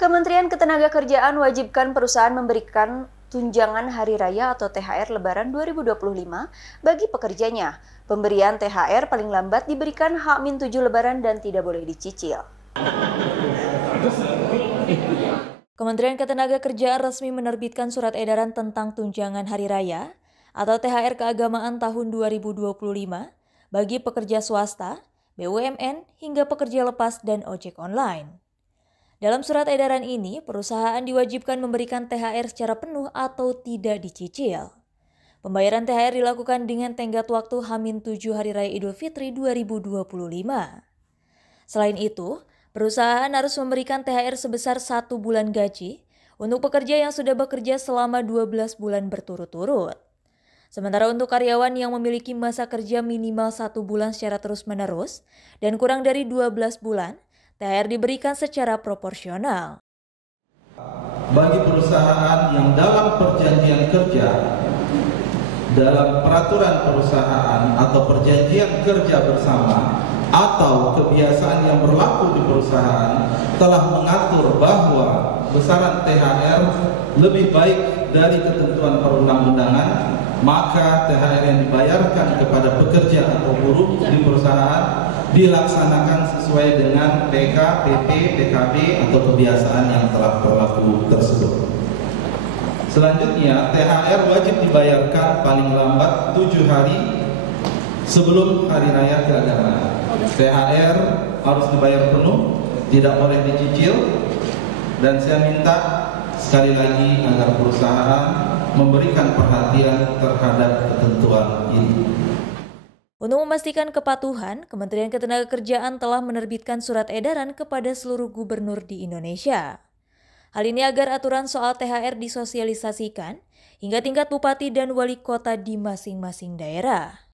Kementerian Ketenagakerjaan wajibkan perusahaan memberikan tunjangan hari raya atau THR Lebaran 2025 bagi pekerjanya. Pemberian THR paling lambat diberikan H-7 Lebaran dan tidak boleh dicicil. Kementerian Ketenagakerjaan resmi menerbitkan surat edaran tentang tunjangan hari raya atau THR keagamaan tahun 2025 bagi pekerja swasta, BUMN, hingga pekerja lepas dan ojek online. Dalam surat edaran ini, perusahaan diwajibkan memberikan THR secara penuh atau tidak dicicil. Pembayaran THR dilakukan dengan tenggat waktu H-7 Hari Raya Idul Fitri 2025. Selain itu, perusahaan harus memberikan THR sebesar 1 bulan gaji untuk pekerja yang sudah bekerja selama 12 bulan berturut-turut. Sementara untuk karyawan yang memiliki masa kerja minimal 1 bulan secara terus-menerus dan kurang dari 12 bulan, THR diberikan secara proporsional. Bagi perusahaan yang dalam perjanjian kerja, dalam peraturan perusahaan atau perjanjian kerja bersama atau kebiasaan yang berlaku di perusahaan telah mengatur bahwa besaran THR lebih baik dari ketentuan perundang-undangan, maka THR yang dibayarkan kepada pekerja atau buruh di perusahaan dilaksanakan sesuai dengan PK, PP, PKB atau kebiasaan yang telah berlaku tersebut. Selanjutnya, THR wajib dibayarkan paling lambat 7 hari sebelum Hari Raya Keagamaan. THR harus dibayar penuh, tidak boleh dicicil, dan saya minta sekali lagi agar perusahaan memberikan perhatian terhadap ketentuan ini. Untuk memastikan kepatuhan, Kementerian Ketenagakerjaan telah menerbitkan surat edaran kepada seluruh gubernur di Indonesia. Hal ini agar aturan soal THR disosialisasikan hingga tingkat bupati dan wali kota di masing-masing daerah.